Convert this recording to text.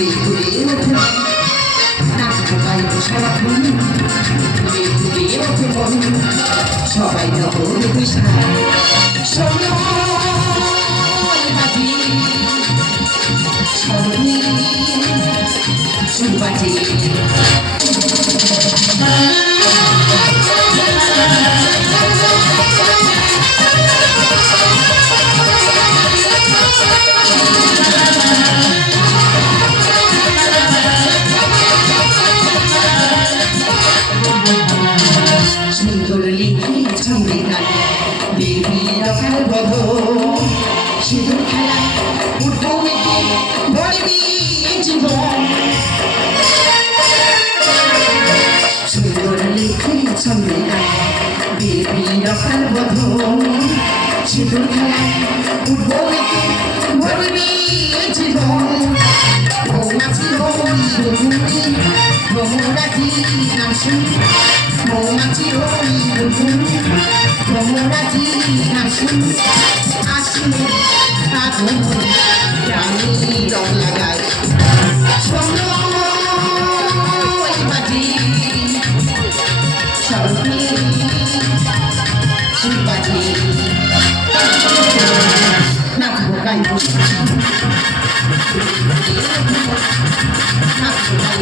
ঘুরে ঘুরে ওঠে নাচবো গাইবো সারাক্ষণ ঘুরে ঘুরে ওঠে মন সবাই নবর বিষয় শোনো বাজি সঙ্গীত সুবাজি সুন্দর লিখে ছন্দে গানে দেবী রাখার বধ সিঁদুর খেলা উঠবো মেতে ভরবি জীবন সুন্দর লিখে ছন্দে গানে দেবী রাখার বধ সিঁদুর খেলা উঠবো মেতে ভরবি জীবন মৌমাছি হই ভ্রমরাজি নাম শুনি মৌমাছি হই ভ্রমরাজি নাম শুনি আসুন আগুন রানী রং লাগাই বাজি সঙ্গী সুবাজি নাচবো গাইবো নাচবো গাইবো